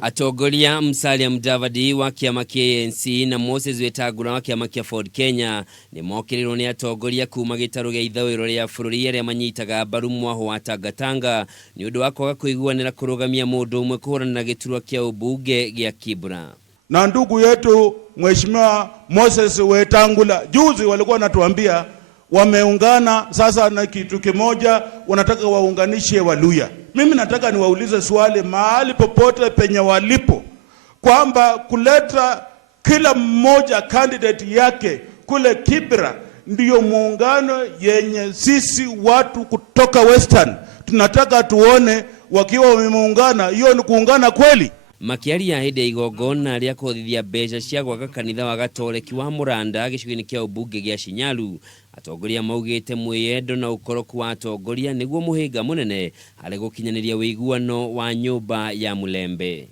Atongoria Musalia Mundavadi wa ciama kia ANC na Moses Wetangula wa ciama kia Ford Kenya nimokiriire ni atongoria kuuma gitaru gia ithuiro ria bururi aria manyitaga mbaru mwahu wa Tanga Tanga niundu wa kwaga kuiguanira kurugamia mundu umwe kuhuranira giturwa kia ubunge gia Kibra. Na ndugu yetu Mheshimiwa Moses Wetangula juzi walikuwa wanatuambia wameungana sasa na kitu kimoja, wanataka waunganishe Abaluhya. Mimi nataka niwaulize swali mahali popote penye walipo kwamba kuleta kila mmoja candidate yake kule Kibra ndiyo muungano yenye sisi watu kutoka Western tunataka tuone wakiwa wameungana. Hiyo ni kuungana kweli? Makiaria hede igongona aria kuhothithia mbeca cia gwaka kanitha wa gatoreki wa Muranda gicigo-ini kia ubunge gia Shinyalu. Atongoria maugite mwiyendo na ukoroku wa atongoria niguo muhinga munene hari gukinyaniria uiguano wa nyumba ya Mulembe.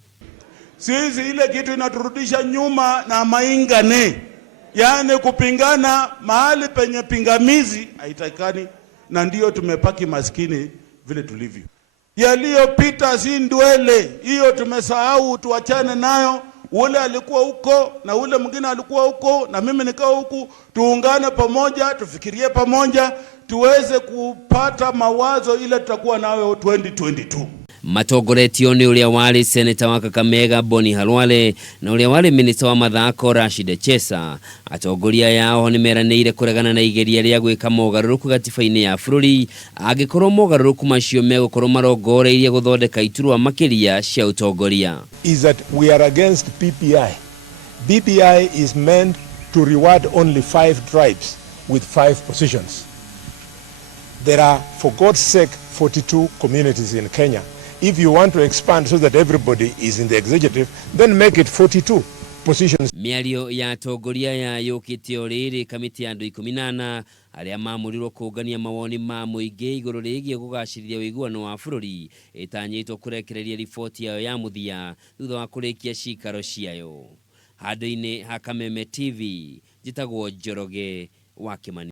Sisi ile kitu inaturudisha nyuma na maingane, yani kupingana mahali penye pingamizi haitakani, na ndio tumepaki maskini vile tulivyo. Yaliyopita si ndwele, hiyo tumesahau, tuachane nayo. Ule alikuwa huko na ule mwingine alikuwa huko na mimi nikao huku, tuungane pamoja, tufikirie pamoja, tuweze kupata mawazo ile tutakuwa nayo 2022. Matongoretio ni uria wali seneta wa Kakamega Boni Halwale na uria wali minista wa mathako Rashid Chesa. Atongoria yao nimeranĩire kuregana na igeria ria gwika mogaruruku gatiba-ini ya bururi angikorwo mogaruruku macio megukorwo marongoreirie guthondeka iturwa makiria cia utongoria. Is that we are against BBI. BBI is meant to reward only 5 tribes with 5 positions. There are, for God's sake, 42 communities in Kenya. If you want to expand so that everybody is in the executive, then make it 42 positions. Miario ya atongoria ya yukitio riri kamiti ya andu 18 aria mamurirwo kungania mawoni ma muingi iguru rigie kugacirithia uiguano wa bururi itanyitwo kurekereria riboti yayo ya muthia thutha wa kurikia cikaro ciayo. Handu-ini ha Kameme TV, njitagwo Njoroge wa Kimani.